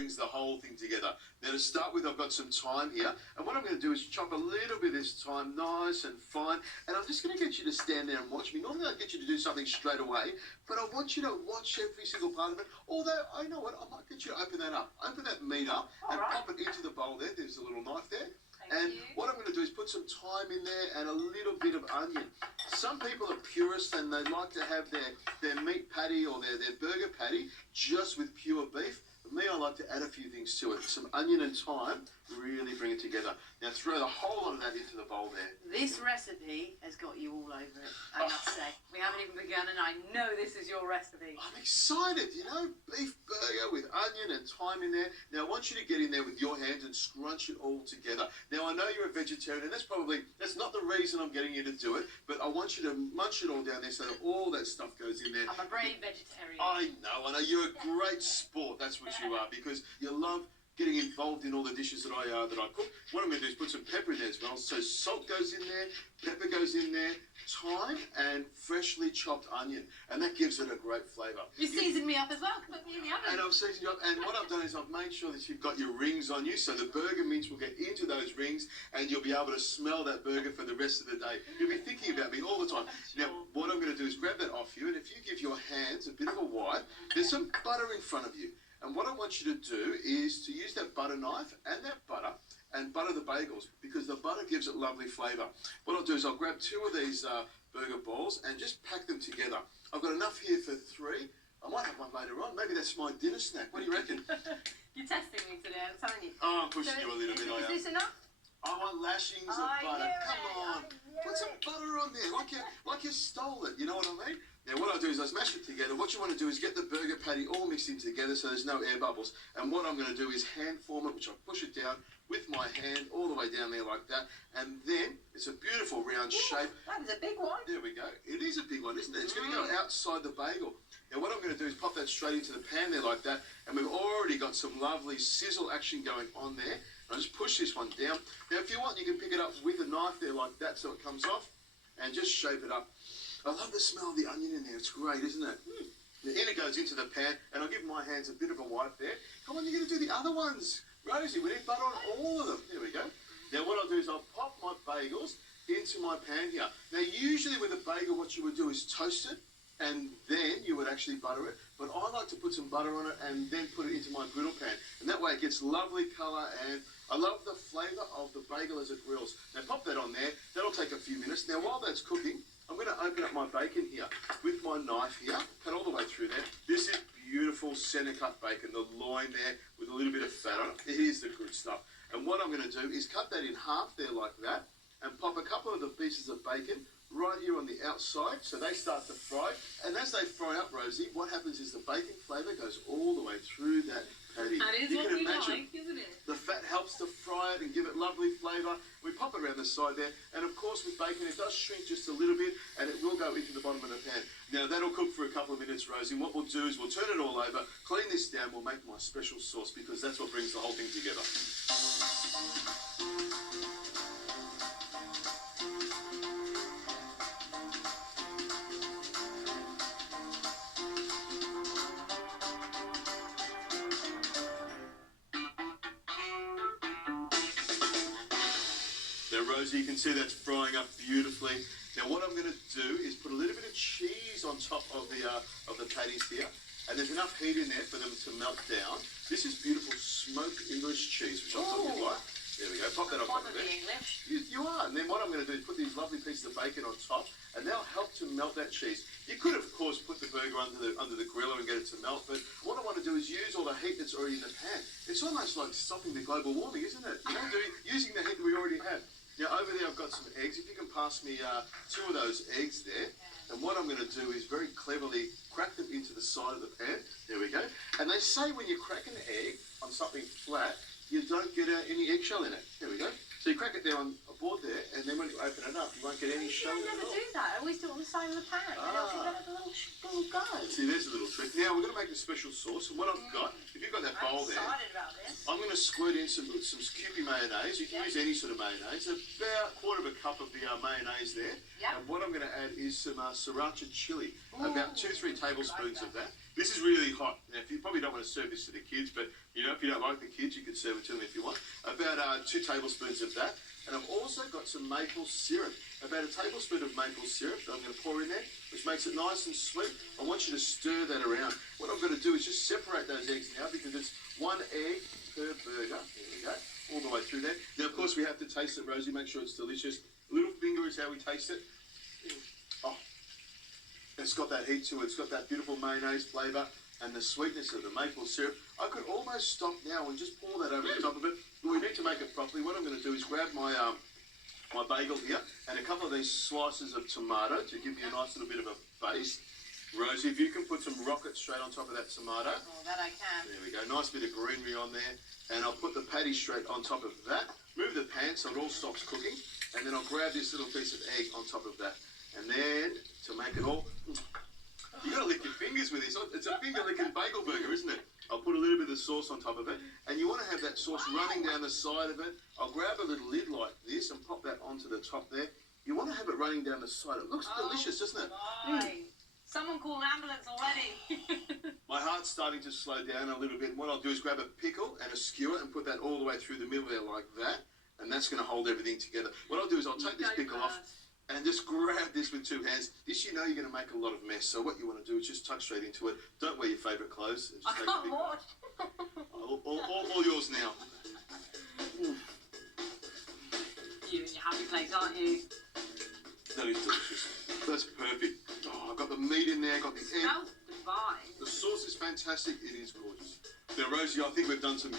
brings the whole thing together. Now to start with, I've got some thyme here, and what I'm going to do is chop a little bit of this thyme nice and fine, and I'm just going to get you to stand there and watch me. Normally I get you to do something straight away, but I want you to watch every single part of it, although I know what, I might get you to open that up. Open that meat up and pop it into the bowl there. There's a little knife there. And what I'm going to do is put some thyme in there and a little bit of onion. Some people are purists and they like to have their meat patty or their burger patty just with pure beef. For me, I like to add a few things to it. Some onion and thyme really bring it together. Now throw the whole lot of that into the bowl there. This recipe has got you all over it, I must say. We haven't even begun and I know this is your recipe. I'm excited, you know, beef burger with onion and thyme in there. Now I want you to get in there with your hands and scrunch it all together. Now I know you're a vegetarian and that's not the reason I'm getting you to do it, but I want you to munch it all down there so that all that stuff goes in there. I'm a brave vegetarian. I know, you're a great sport, that's what you are, because you love getting involved in all the dishes that I cook. What I'm going to do is put some pepper in there as well. So salt goes in there, pepper goes in there, thyme and freshly chopped onion, and that gives it a great flavour. You seasoned me up as well. Put me in the oven. And I've seasoned you up. And what I've done is I've made sure that you've got your rings on you, so the burger mince will get into those rings, and you'll be able to smell that burger for the rest of the day. You'll be thinking about me all the time. Now, what I'm going to do is grab that off you, and if you give your hands a bit of a wipe, there's some butter in front of you. And what I want you to do is to use that butter knife and that butter and butter the bagels, because the butter gives it lovely flavour. What I'll do is I'll grab 2 of these burger balls and just pack them together. I've got enough here for 3. I might have one later on. Maybe that's my dinner snack. What do you reckon? You're testing me today, I'm telling you. Oh, I'm pushing you a little bit. Is this enough? I want lashings of butter. Come on. Put some butter on there, like you stole it. You know what I mean? Now what I do is I smash it together. What you want to do is get the burger patty all mixed in together so there's no air bubbles. And what I'm going to do is hand form it, which I push it down with my hand all the way down there like that. And then it's a beautiful round shape. That was a big one. There we go. It is a big one, isn't it? It's going to go outside the bagel. Now what I'm going to do is pop that straight into the pan there like that. And we've already got some lovely sizzle action going on there. I'll just push this one down. Now if you want, you can pick it up with a knife there like that so it comes off. And just shape it up. I love the smell of the onion in there. It's great, isn't it? Now, in it goes into the pan, and I'll give my hands a bit of a wipe there. Come on, you're going to do the other ones. Rosie, we need butter on all of them. There we go. Now, what I'll do is I'll pop my bagels into my pan here. Now, usually with a bagel, what you would do is toast it, and then you would actually butter it. But I like to put some butter on it and then put it into my griddle pan. And that way it gets lovely colour, and I love the flavour of the bagel as it grills. Now, pop that on there. That'll take a few minutes. Now, while that's cooking, I'm going to open up my bacon here with my knife here, cut all the way through there. This is beautiful centre cut bacon, the loin there with a little bit of fat on it. It is the good stuff. And what I'm going to do is cut that in half there like that and pop a couple of the pieces of bacon right here on the outside so they start to fry. And as they fry up, Rosie, what happens is the bacon flavour goes all the way through that patty. That is what we like, isn't it? The fat helps to fry it and give it lovely flavour. We pop it around the side there, and of course with bacon it does shrink just a little bit and it will go into the bottom of the pan. Now that'll cook for a couple of minutes, Rosie. What we'll do is we'll turn it all over, clean this down, we'll make my special sauce because that's what brings the whole thing together. Now, Rosie, you can see that's frying up beautifully. Now, what I'm going to do is put a little bit of cheese on top of the patties here, and there's enough heat in there for them to melt down. This is beautiful smoked English cheese, which I thought you'd like. There we go. Pop that on top of there. English. You are. And then what I'm going to do is put these lovely pieces of bacon on top, and they'll help to melt that cheese. You could, of course, put the burger under the griller and get it to melt, but what I want to do is use all the heat that's already in the pan. It's almost like stopping the global warming, isn't it? You know, using the heat that we already have. Now, over there, I've got some eggs. If you can pass me 2 of those eggs there. And what I'm going to do is very cleverly crack them into the side of the pan. There we go. And they say when you crack an egg on something flat, you don't get any eggshell in it. There we go. So you crack it there on a board there, and then when you open it up, you won't get any shell in it at all. I never do that. I always do it on the side of the pan. I don't think that has a little go. See, there's a little trick. Now, we're going to make a special sauce. And what I've got, if you've got that bowl there, I'm excited about this. I'm going to squirt in some Kewpie mayonnaise. You can use any sort of mayonnaise. About 1/4 cup of the mayonnaise there. And what I'm going to add is some sriracha chili. About 2-3 tablespoons of that. This is really hot. Now, you probably don't want to serve this to the kids, but, you know, if you don't like the kids, you could serve it to them if you want. About 2 tablespoons of that. And I've also got some maple syrup. About a tablespoon of maple syrup that I'm going to pour in there, which makes it nice and sweet. I want you to stir that around. What I'm going to do is just separate those eggs now because it's 1 egg per burger. There we go. All the way through there. Now, of course, we have to taste it, Rosie. Make sure it's delicious. Little finger is how we taste it. Oh, it's got that heat to it. It's got that beautiful mayonnaise flavour and the sweetness of the maple syrup. I could almost stop now and just pour that over the top of it. But we need to make it properly. What I'm going to do is grab my my bagel here and a couple of these slices of tomato to give me a nice little bit of a base. Rosie, if you can put some rocket straight on top of that tomato. Oh, that I can. There we go. Nice bit of greenery on there. And I'll put the patty straight on top of that. Move the pan so it all stops cooking. And then I'll grab this little piece of egg on top of that. And then, to make it all... You got to lick your fingers with this. It's a finger-licking bagel burger, isn't it? I'll put a little bit of sauce on top of it. And you want to have that sauce running down the side of it. I'll grab a little lid like this and pop that onto the top there. You want to have it running down the side. It looks delicious, doesn't it? Someone call an ambulance already. My heart's starting to slow down a little bit. What I'll do is grab a pickle and a skewer and put that all the way through the middle there like that. And that's going to hold everything together. What I'll do is I'll take this pickle off and just grab this with 2 hands. This, you know, you're going to make a lot of mess. So what you want to do is just tuck straight into it. Don't wear your favourite clothes. And just I can't watch. all yours now. You and your happy place, aren't you? That is delicious. That's perfect. Oh, I've got the meat in there, got the egg. Smells divine. The sauce is fantastic. It is gorgeous. Now, Rosie, I think we've done some